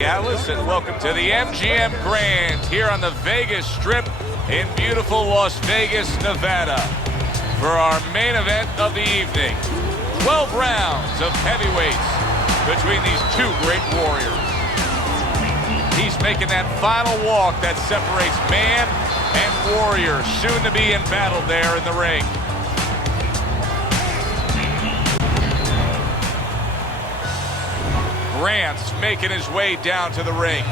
Alice, and welcome to the MGM Grand here on the Vegas Strip in beautiful Las Vegas, Nevada, for our main event of the evening. 12 rounds of heavyweights between these two great warriors. He's making that final walk that separates man and warrior, soon to be in battle there in the ring. Grant's making his way down to the ring,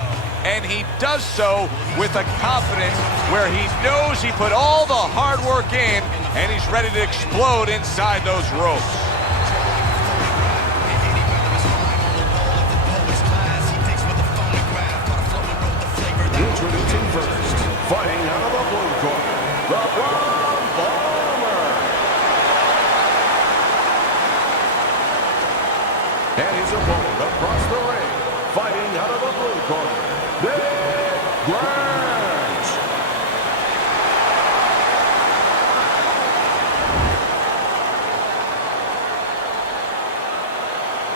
and he does so with a confidence where he knows he put all the hard work in, and he's ready to explode inside those ropes. Introducing first, fighting out of the blue corner, the Bomber. And his opponent across the ring, fighting out of the blue corner, Grant.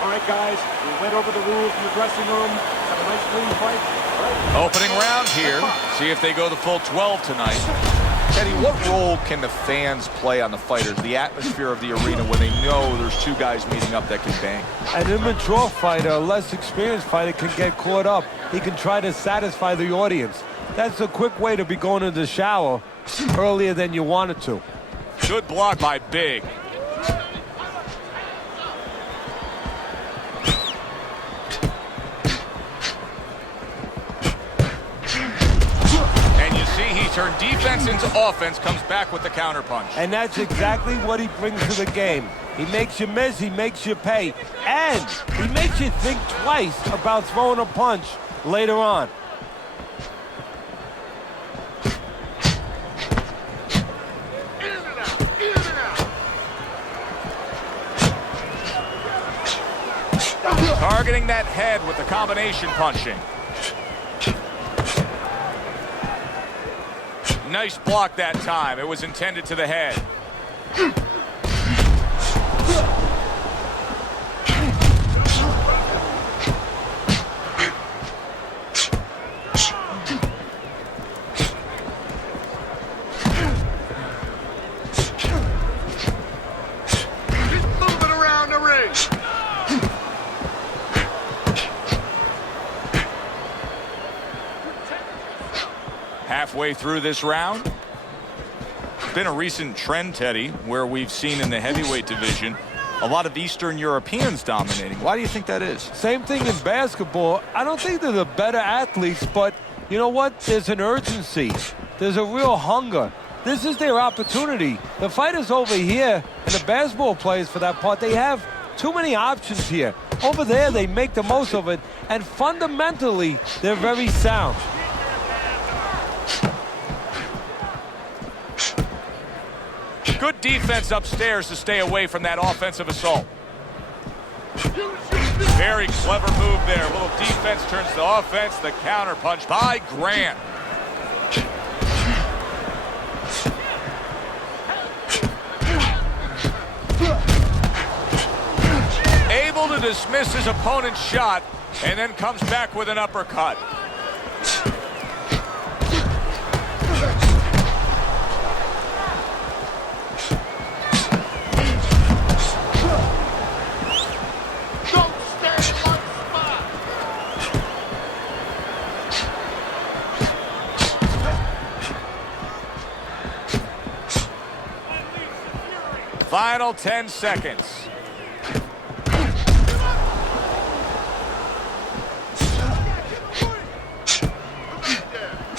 All right, guys, we went over the rules in the dressing room. Have a nice clean fight. Right. Opening round here. See if they go the full 12 tonight. Teddy, what role can the fans play on the fighters, the atmosphere of the arena, when they know there's two guys meeting up that can bang? An immature fighter, a less experienced fighter, can get caught up. He can try to satisfy the audience. That's a quick way to be going to the shower earlier than you wanted to. Good block by Big. Turn defense into offense, comes back with the counterpunch. And that's exactly what he brings to the game. He makes you miss, he makes you pay, and he makes you think twice about throwing a punch later on. Targeting that head with the combination punching. Nice block that time. It was intended to the head. He's moving around the ring. Halfway through this round. It's been a recent trend, Teddy, where we've seen in the heavyweight division a lot of Eastern Europeans dominating. Why do you think that is? Same thing in basketball. I don't think they're the better athletes, but you know what? There's an urgency. There's a real hunger. This is their opportunity. The fighters over here, and the basketball players for that part, they have too many options here. Over there, they make the most of it, and fundamentally, they're very sound. Good defense upstairs to stay away from that offensive assault. Very clever move there. A little defense turns to offense. The counter punch by Grant. Able to dismiss his opponent's shot and then comes back with an uppercut. Final 10 seconds.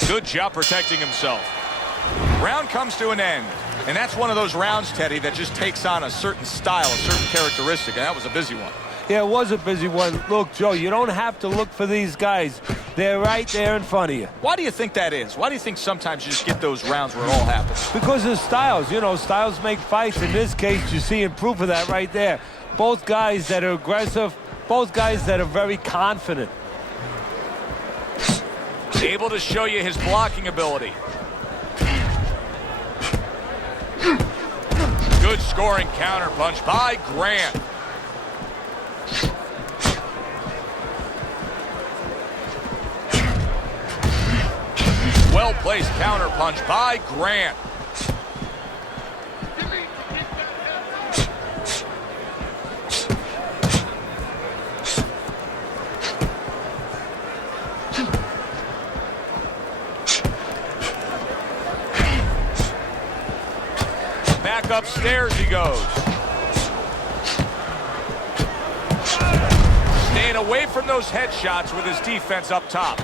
Good job protecting himself. Round comes to an end. And that's one of those rounds, Teddy, that just takes on a certain style, a certain characteristic, and that was a busy one. Yeah, it was a busy one. Look, Joe, you don't have to look for these guys. They're right there in front of you. Why do you think that is? Why do you think sometimes you just get those rounds where it all happens? Because of styles. You know, styles make fights. In this case, you're seeing proof of that right there. Both guys that are aggressive, both guys that are very confident. Able to show you his blocking ability. Good scoring counterpunch by Grant. Well-placed counter punch by Grant. Back upstairs he goes. Staying away from those headshots with his defense up top.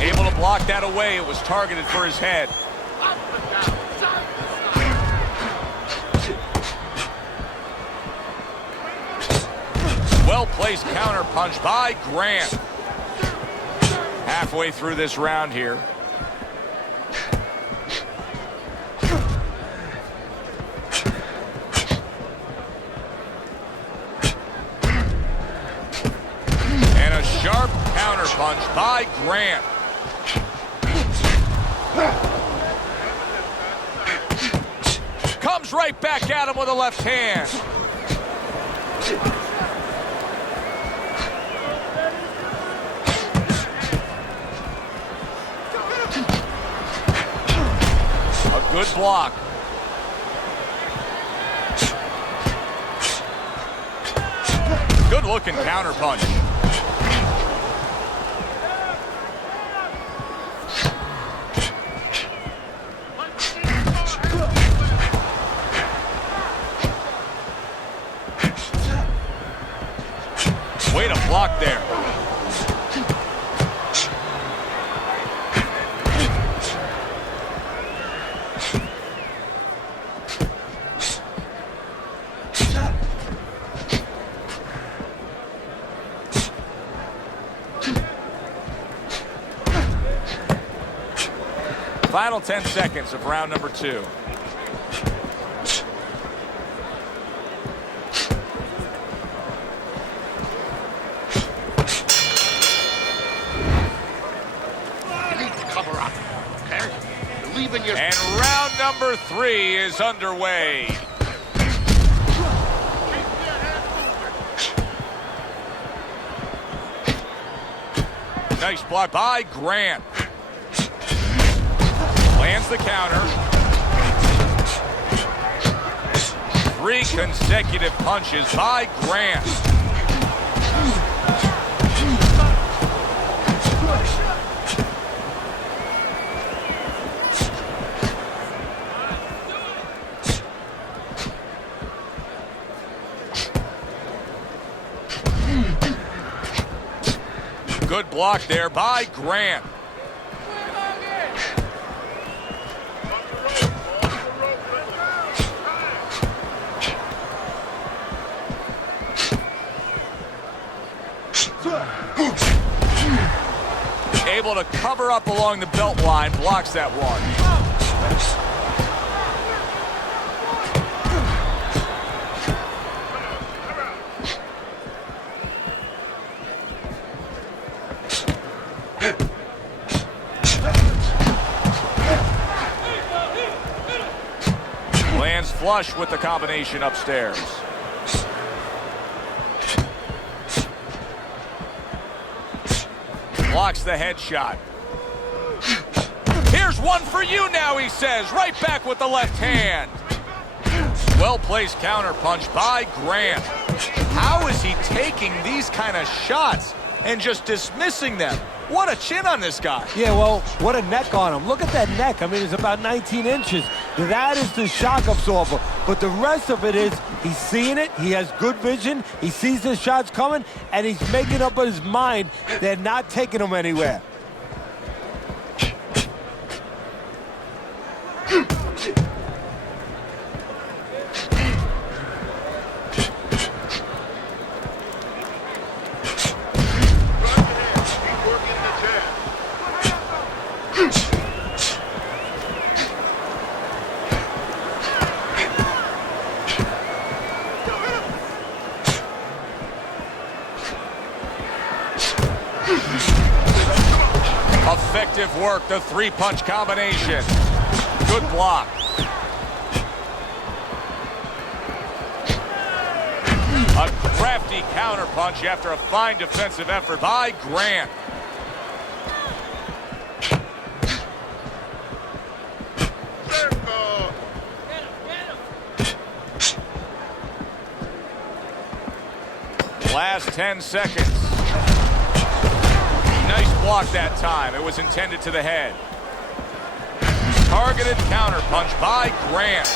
Able to block that away. It was targeted for his head. Well-placed counter punch by Grant. Halfway through this round here. And a sharp counter punch by Grant. Comes right back at him with a left hand. Good block. Good looking counter punch. Way to block there. Final 10 seconds of round number 2. Cover up. Okay? Believe in your... And round number 3 is underway. Nice block by Grant. Lands the counter. 3 consecutive punches by Grant. Good block there by Grant. Able to cover up along the belt line, blocks that one. Lands flush with the combination upstairs. Blocks the headshot. Here's one for you now, he says. Right back with the left hand. Well-placed counter punch by Grant. How is he taking these kind of shots and just dismissing them? What a chin on this guy. Yeah, well, what a neck on him. Look at that neck. I mean, it's about 19 inches. That is the shock absorber. But the rest of it is he's seeing it. He has good vision. He sees the shots coming, and he's making up his mind they're not taking him anywhere. Effective work, the 3-punch combination. Good block. A crafty counterpunch after a fine defensive effort by Grant. Last 10 seconds. Nice block that time. It was intended to the head. Targeted counterpunch by Grant.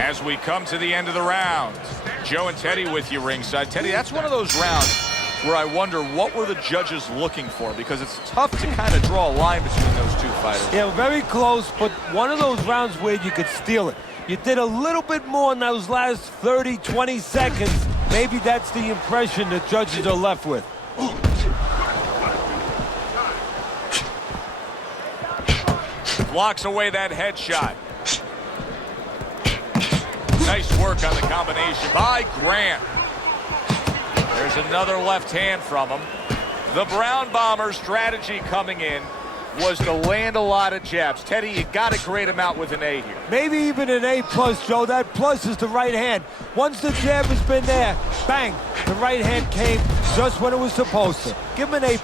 As we come to the end of the round, Joe and Teddy with you ringside. Teddy, that's one of those rounds where I wonder what were the judges looking for, because it's tough to kind of draw a line between those two fighters. Yeah, very close, but one of those rounds where you could steal it. You did a little bit more in those last 30, 20 seconds. Maybe that's the impression the judges are left with. Blocks away that headshot. Nice work on the combination by Grant. There's another left hand from him. The Brown Bomber's strategy coming in was to land a lot of jabs. Teddy, you got to grade him out with an A here. Maybe even an A+, Joe. That plus is the right hand. Once the jab has been there, bang, the right hand came just when it was supposed to. Give him an A+.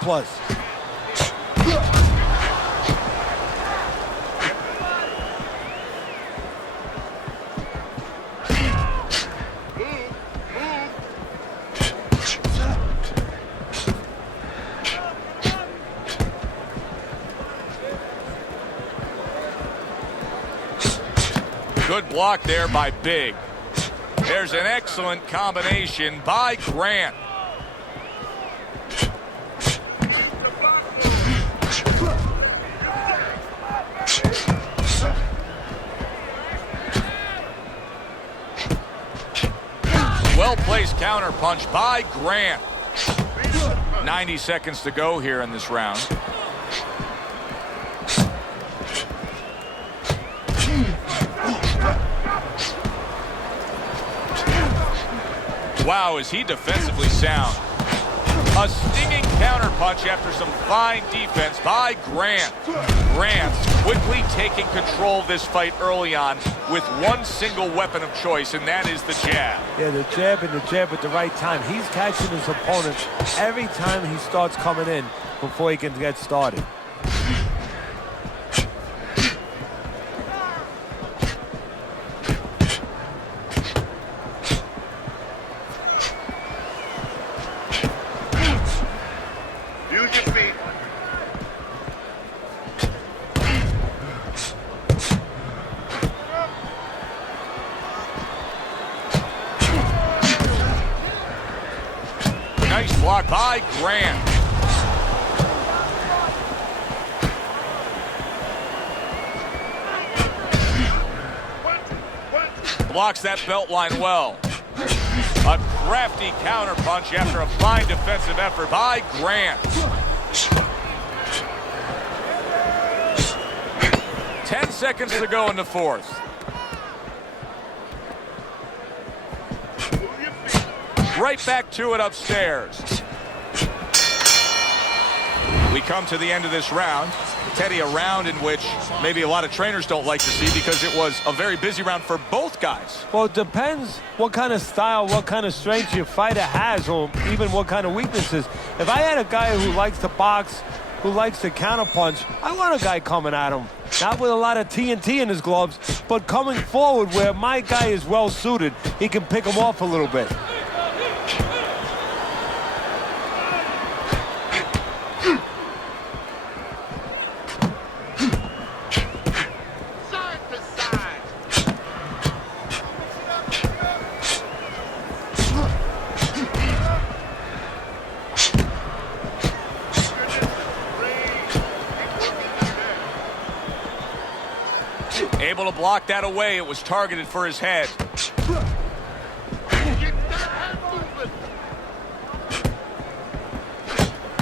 Good block there by Big. There's an excellent combination by Grant. Well-placed counterpunch by Grant. 90 seconds to go here in this round. Wow, is he defensively sound. A stinging counterpunch after some fine defense by Grant. Grant quickly taking control of this fight early on with one single weapon of choice, and that is the jab. Yeah, the jab and the jab at the right time. He's catching his opponent every time he starts coming in before he can get started. Nice block by Grant. Blocks that belt line well. A crafty counterpunch after a fine defensive effort by Grant. 10 seconds to go in the fourth. Right back to it upstairs. We come to the end of this round. Teddy, a round in which maybe a lot of trainers don't like to see because it was a very busy round for both guys. Well, it depends what kind of style, what kind of strength your fighter has, or even what kind of weaknesses. If I had a guy who likes to box, who likes to counterpunch, I want a guy coming at him. Not with a lot of TNT in his gloves, but coming forward where my guy is well suited. He can pick him off a little bit. Able to block that away. It was targeted for his head.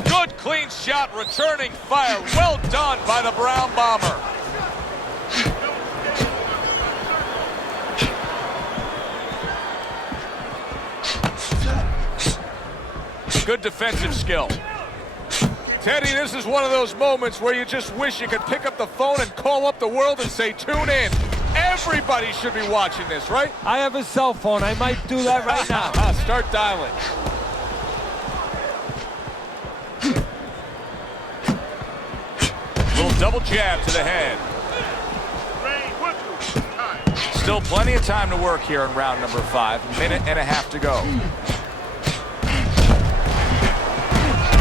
Good clean shot, returning fire. Well done by the Brown Bomber. Good defensive skill. Teddy, this is one of those moments where you just wish you could pick up the phone and call up the world and say, tune in. Everybody should be watching this, right? I have a cell phone. I might do that right now. Start dialing. Little double jab to the head. Still plenty of time to work here in round number 5. Minute and a half to go.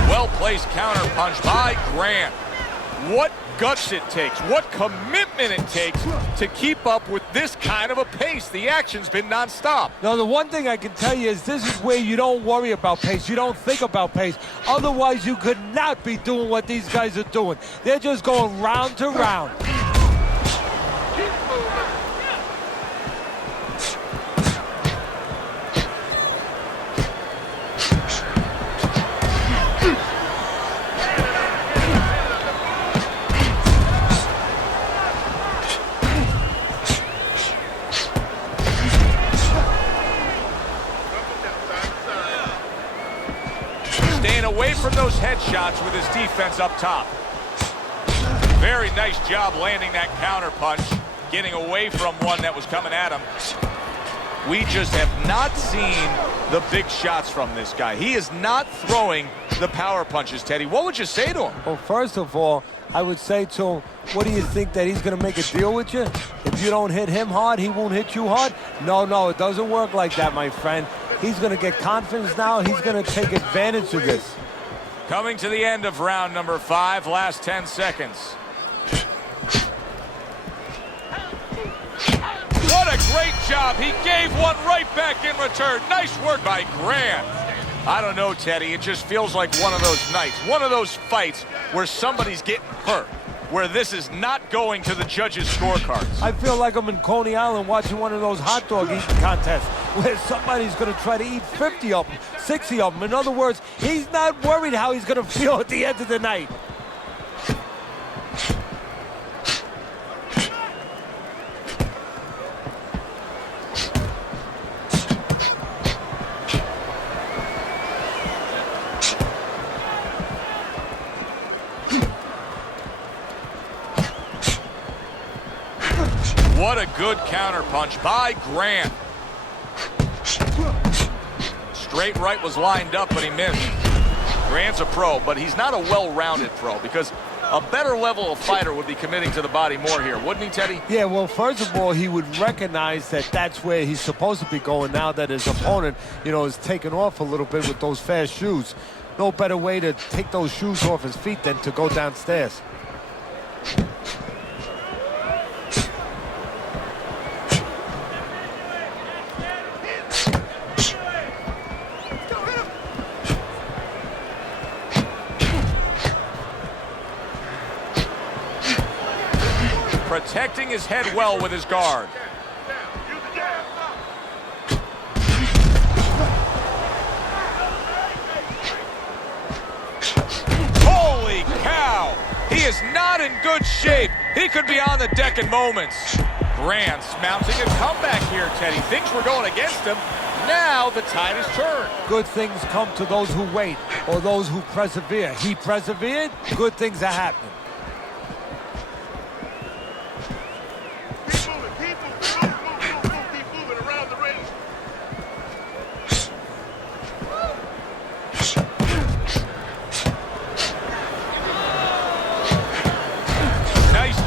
Well-placed counter punch by Grant. What guts it takes, what commitment it takes to keep up with this kind of a pace. The action's been nonstop. Now, the one thing I can tell you is this is where you don't worry about pace. You don't think about pace. Otherwise, you could not be doing what these guys are doing. They're just going round to round. Away from those headshots with his defense up top. Very nice job landing that counter punch, getting away from one that was coming at him. We just have not seen the big shots from this guy. He is not throwing the power punches, Teddy. What would you say to him? Well, first of all, I would say to him, what do you think, that he's going to make a deal with you? If you don't hit him hard, he won't hit you hard? No, it doesn't work like that, my friend. He's going to get confidence now. He's going to take advantage of this. Coming to the end of round number 5, last 10 seconds. What a great job. He gave one right back in return. Nice work by Grant. I don't know, Teddy. It just feels like one of those nights, one of those fights where somebody's getting hurt, where this is not going to the judges' scorecards. I feel like I'm in Coney Island watching one of those hot dog eating contests where somebody's going to try to eat 50 of them, 60 of them. In other words, he's not worried how he's going to feel at the end of the night. What a good counter punch by Grant. Straight right was lined up, but he missed. Grant's a pro, but he's not a well-rounded pro, because a better level of fighter would be committing to the body more here, wouldn't he, Teddy? Yeah, well, first of all, he would recognize that that's where he's supposed to be going now that his opponent, is taking off a little bit with those fast shoes. No better way to take those shoes off his feet than to go downstairs. Protecting his head well with his guard. Holy cow! He is not in good shape. He could be on the deck in moments. Grant's mounting a comeback here, Teddy. Things were going against him. Now the tide has turned. Good things come to those who wait, or those who persevere. He persevered, good things are happening.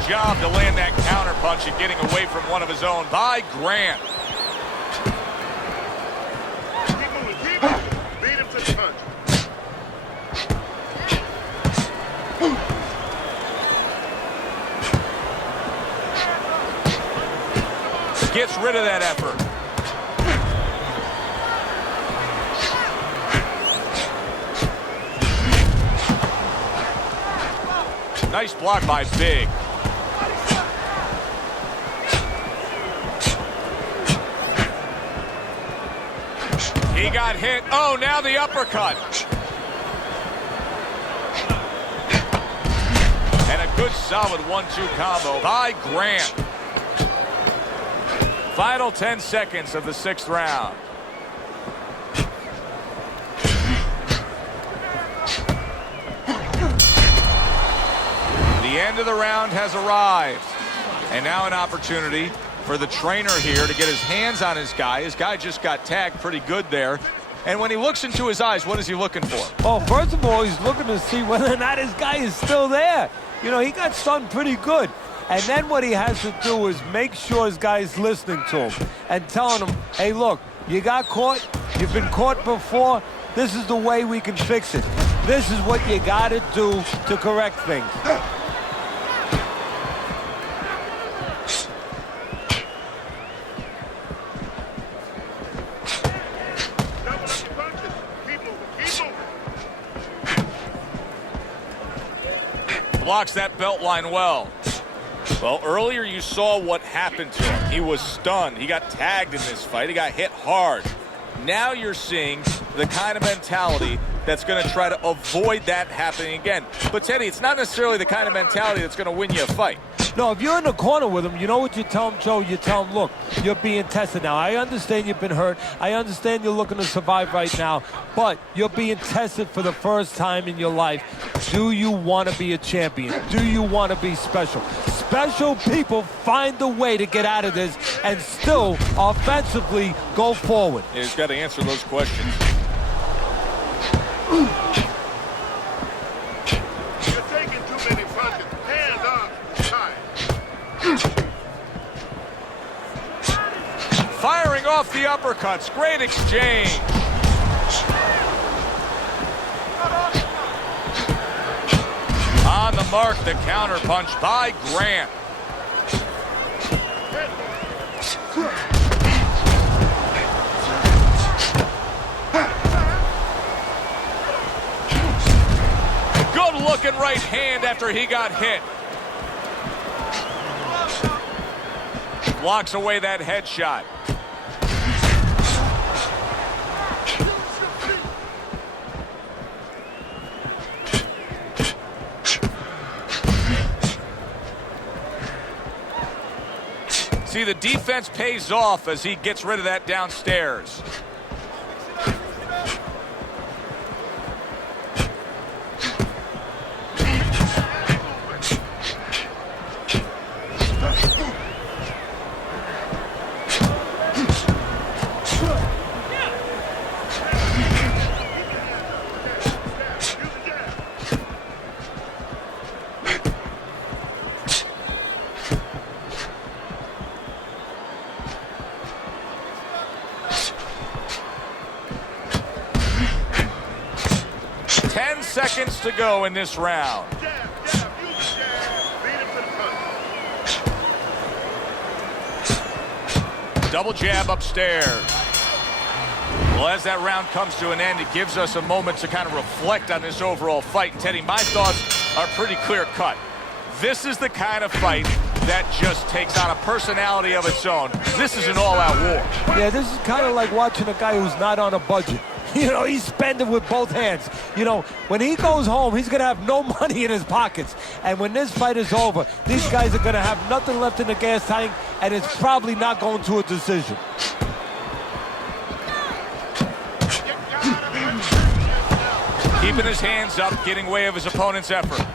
Job to land that counter punch and getting away from one of his own by Grant. Keep moving, keep moving. Beat him to the punch. Gets rid of that effort. Nice block by Big. He got hit. Oh, now the uppercut. And a good solid 1-2 combo by Grant. Final 10 seconds of the 6th round. The end of the round has arrived. And now an opportunity for the trainer here to get his hands on his guy. His guy just got tagged pretty good there. And when he looks into his eyes, what is he looking for? Well, first of all, he's looking to see whether or not his guy is still there. You know, he got stunned pretty good. And then what he has to do is make sure his guy is listening to him and telling him, hey, look, you got caught. You've been caught before. This is the way we can fix it. This is what you got to do to correct things. Blocks that belt line well. Well, earlier you saw what happened to him. He was stunned. He got tagged in this fight. He got hit hard. Now you're seeing the kind of mentality that's going to try to avoid that happening again. But, Teddy, it's not necessarily the kind of mentality that's going to win you a fight. No, if you're in the corner with him, you know what you tell him, Joe? You tell him, look, you're being tested now. I understand you've been hurt. I understand you're looking to survive right now. But you're being tested for the first time in your life. Do you want to be a champion? Do you want to be special? Special people find a way to get out of this and still offensively go forward. He's got to answer those questions. You're taking too many punches. Hands up. Firing off the uppercuts. Great exchange. On the mark, the counter punch by Grant. Good looking right hand after he got hit. Blocks away that headshot. See, the defense pays off as he gets rid of that downstairs. Seconds to go in this round. Double jab upstairs. Well, as that round comes to an end, it gives us a moment to kind of reflect on this overall fight. And Teddy, my thoughts are pretty clear cut. This is the kind of fight that just takes on a personality of its own. This is an all-out war. Yeah, this is kind of like watching a guy who's not on a budget. You know, he's spending with both hands. You know, when he goes home, he's going to have no money in his pockets. And when this fight is over, these guys are going to have nothing left in the gas tank, and it's probably not going to a decision. Keeping his hands up, getting way of his opponent's effort.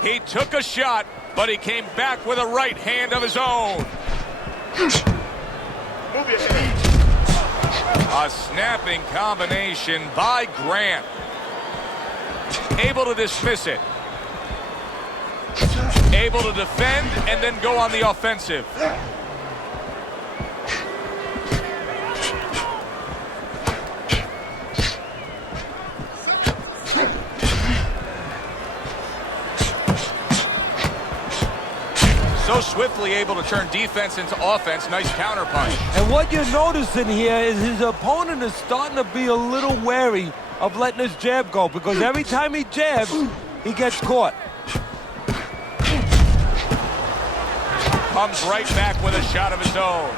He took a shot, but he came back with a right hand of his own. Move your head. A snapping combination by Grant. Able to dismiss it. Able to defend and then go on the offensive. So swiftly able to turn defense into offense. Nice counter punch. And what you're noticing here is his opponent is starting to be a little wary of letting his jab go, because every time he jabs, he gets caught. Comes right back with a shot of his own.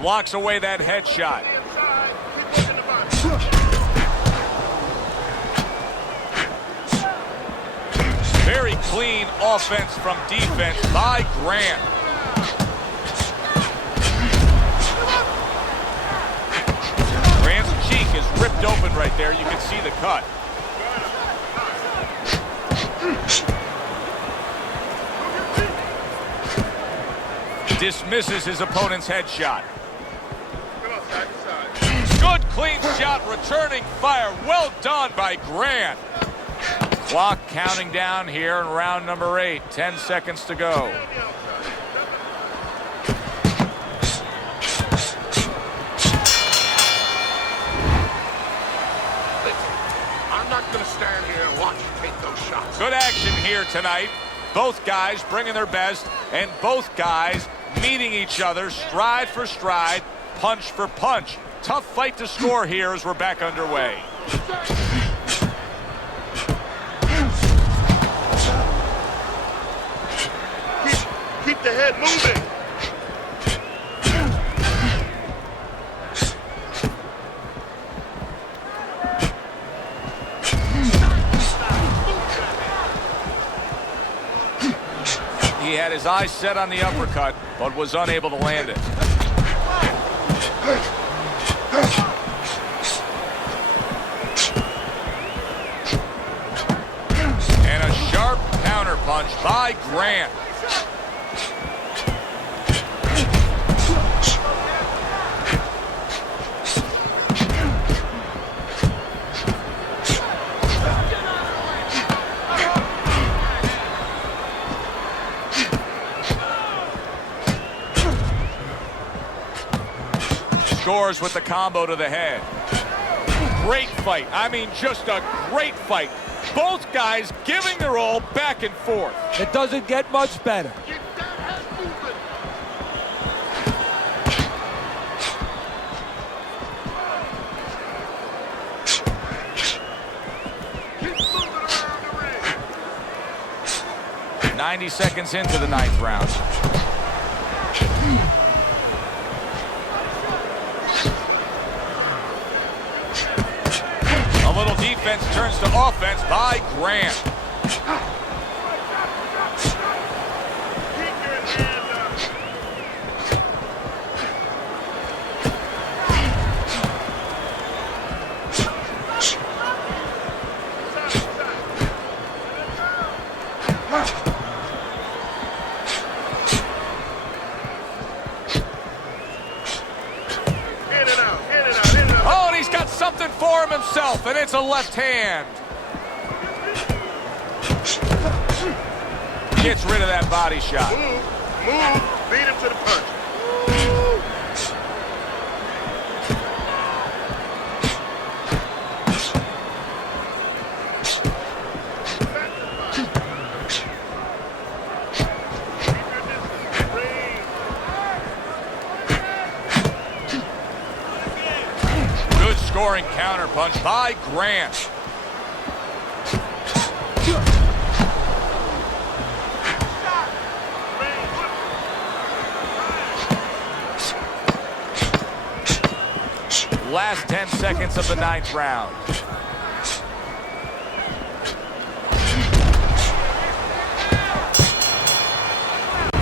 Blocks away that headshot. Very clean offense from defense by Grant. Grant's cheek is ripped open right there. You can see the cut. Dismisses his opponent's headshot. Good clean shot, returning fire. Well done by Grant. Clock counting down here in round number 8. 10 seconds to go. I'm not going to stand here and watch you take those shots. Good action here tonight. Both guys bringing their best, and both guys meeting each other stride for stride, punch for punch. Tough fight to score here as we're back underway. Keep the head moving. He had his eyes set on the uppercut, but was unable to land it. And a sharp counter punch by Grant. Scores with the combo to the head. Great fight. I mean, just a great fight. Both guys giving their all back and forth. It doesn't get much better. Keep that head moving. Keep moving around the ring. 90 seconds into the 9th round. A little defense turns to offense by Grant. Keep your hand up. In and out, in and out, in and out. Oh, and he's got something for him himself, and it's a left hand. Gets rid of that body shot. Move, beat him to the punch. Good scoring counter punch by Grant. Last 10 seconds of the 9th round.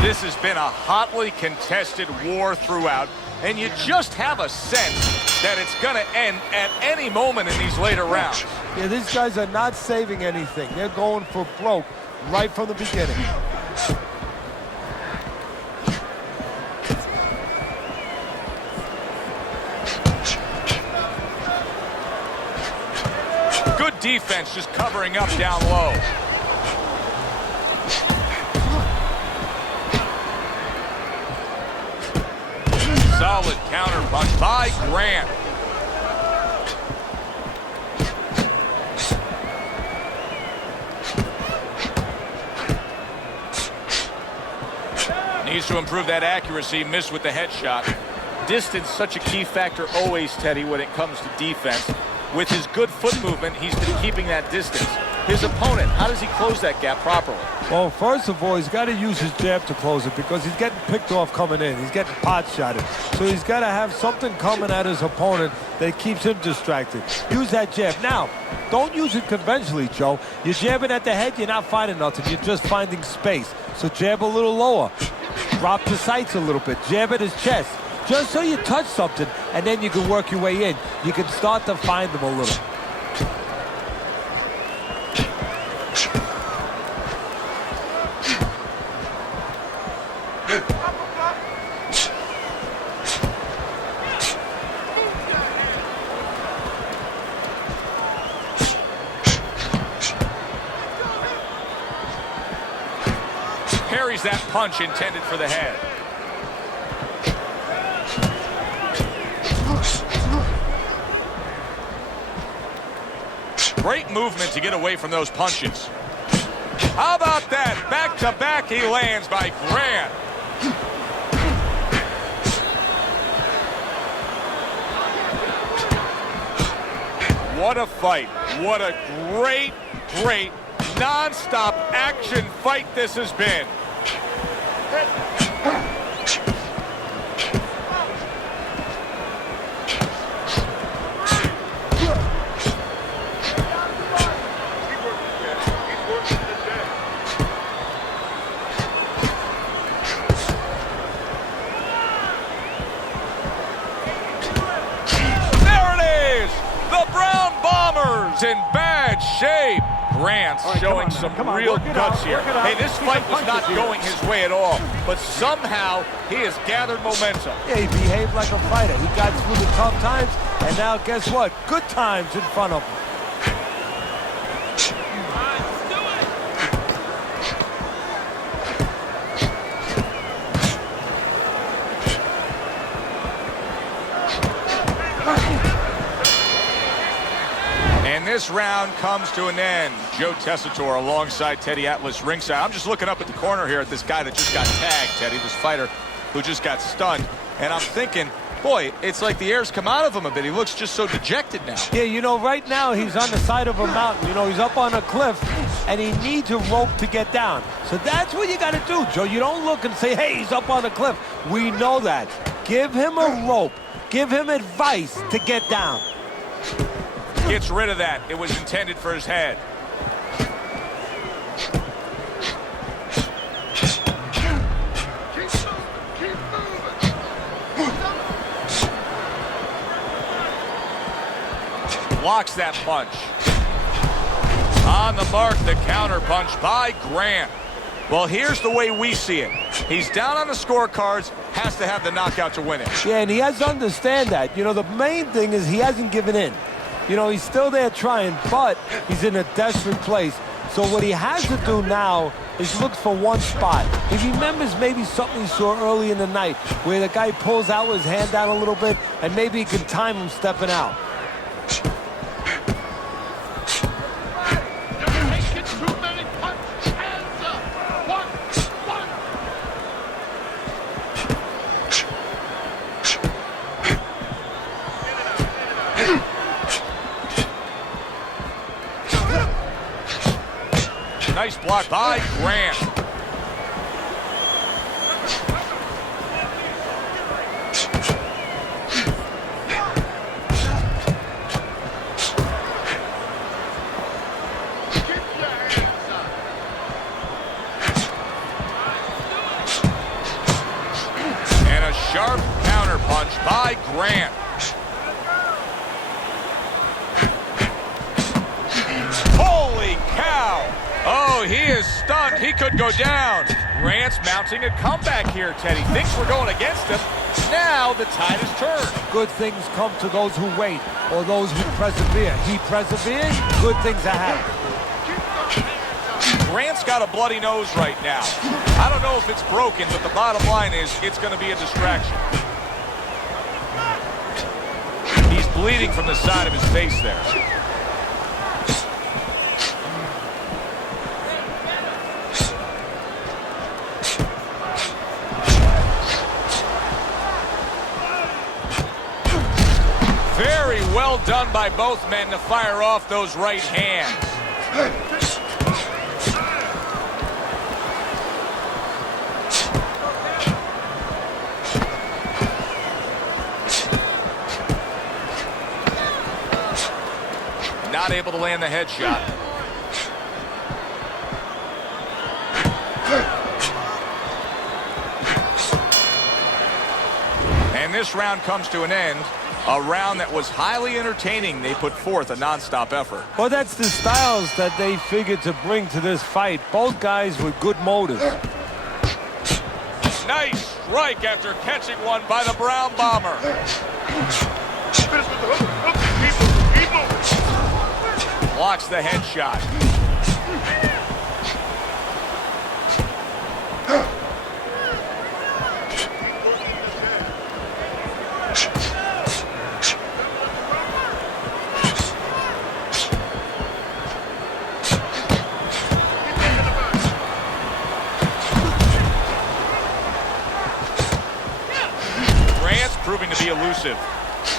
This has been a hotly contested war throughout, and you just have a sense that it's going to end at any moment in these later rounds. Yeah, these guys are not saving anything. They're going for broke right from the beginning. Good defense just covering up down low. Solid counter punch by Grant. to improve that accuracy, missed with the headshot. Distance, such a key factor always, Teddy, when it comes to defense. With his good foot movement, he's been keeping that distance. His opponent, how does he close that gap properly? Well, first of all, he's got to use his jab to close it because he's getting picked off coming in. He's getting pot-shotted. So he's got to have something coming at his opponent that keeps him distracted. Use that jab. Now, don't use it conventionally, Joe. You're jabbing at the head, you're not finding nothing. You're just finding space. So jab a little lower. Drop the sights a little bit. Jab at his chest. Just so you touch something, and then you can work your way in. You can start to find them a little. Parries that punch intended for the head. Great movement to get away from those punches. How about that? Back to back he lands by Grant. What a fight. What a great, great non-stop action fight this has been. In bad shape. Grant's showing some real guts here. Hey, this fight was not going his way at all, but somehow he has gathered momentum. Yeah, he behaved like a fighter. He got through the tough times, and now guess what? Good times in front of him. This round comes to an end. Joe Tessitore alongside Teddy Atlas ringside. I'm just looking up at the corner here at this guy that just got tagged, Teddy, this fighter who just got stunned. And I'm thinking, boy, it's like the air's come out of him a bit. He looks just so dejected now. Yeah, you know, right now he's on the side of a mountain. You know, he's up on a cliff, and he needs a rope to get down. So that's what you got to do, Joe. You don't look and say, hey, he's up on a cliff. We know that. Give him a rope. Give him advice to get down. Gets rid of that. It was intended for his head. Blocks that punch. On the mark, the counter punch by Grant. Well, here's the way we see it. He's down on the scorecards, has to have the knockout to win it. Yeah, and he has to understand that. You know, the main thing is he hasn't given in. You know, he's still there trying, but he's in a desperate place. So what he has to do now is look for one spot. If he remembers maybe something he saw early in the night where the guy pulls out his hand down a little bit and maybe he can time him stepping out. Nice block by Grant. And a sharp counter punch by Grant. Holy cow! Oh, he is stunned. He could go down. Grant's mounting a comeback here, Teddy. Thinks we're going against him. Now the tide has turned. Good things come to those who wait or those who persevere. He persevered, good things are happening. Grant's got a bloody nose right now. I don't know if it's broken, but the bottom line is it's going to be a distraction. He's bleeding from the side of his face there. Very well done by both men to fire off those right hands. Not able to land the headshot. And this round comes to an end. A round that was highly entertaining. They put forth a non-stop effort. Well, that's the styles that they figured to bring to this fight. Both guys with good motives. Nice strike after catching one by the Brown Bomber. Blocks the headshot. Grant's proving to be elusive.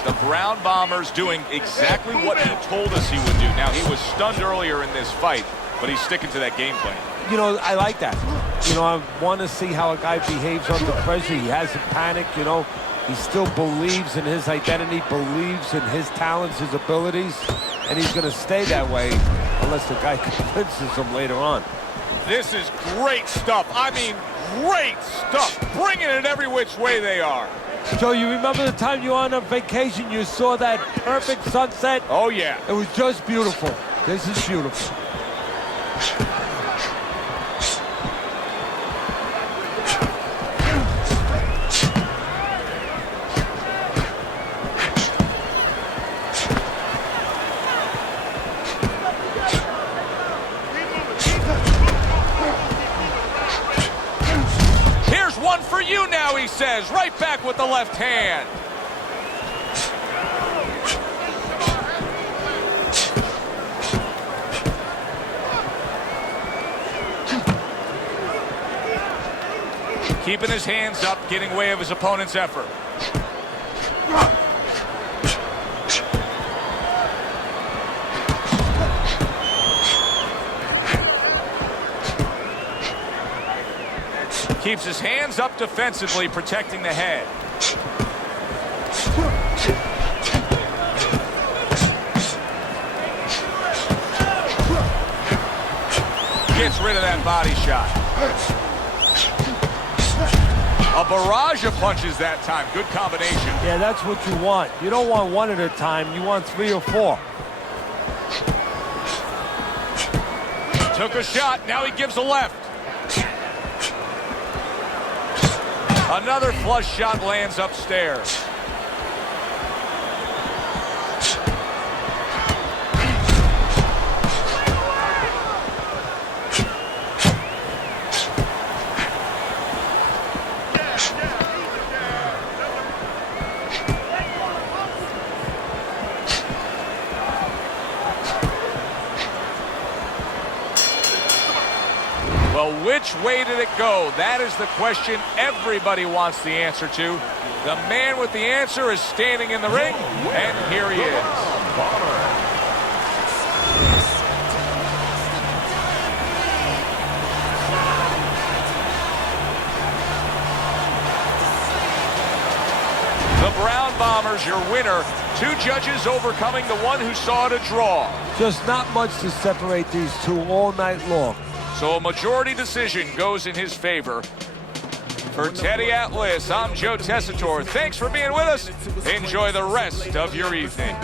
The Brown Bomber's doing exactly what he told us he would do. Now, he was stunned earlier in this fight, but he's sticking to that game plan. You know, I like that. You know, I want to see how a guy behaves under pressure. He hasn't panicked, you know. He still believes in his identity, believes in his talents, his abilities, and he's going to stay that way unless the guy convinces him later on. This is great stuff. I mean, great stuff. Bringing it every which way they are. Joe, you remember the time you were on a vacation, you saw that perfect sunset? Oh, yeah. It was just beautiful. This is beautiful. Here's one for you now, he says. Right back with the left hand. Keeping his hands up, getting way of his opponent's effort. Keeps his hands up defensively, protecting the head. Gets rid of that body shot. A barrage of punches that time. Good combination. Yeah, that's what you want. You don't want one at a time. You want 3 or 4. Took a shot. Now he gives a left. Another flush shot lands upstairs. Well, which way did it go? That is the question everybody wants the answer to. The man with the answer is standing in the ring, and here he is. The Brown Bombers, your winner. 2 judges overcoming the one who saw it a draw. Just not much to separate these two all night long. So a majority decision goes in his favor. For Teddy Atlas, I'm Joe Tessitore. Thanks for being with us. Enjoy the rest of your evening.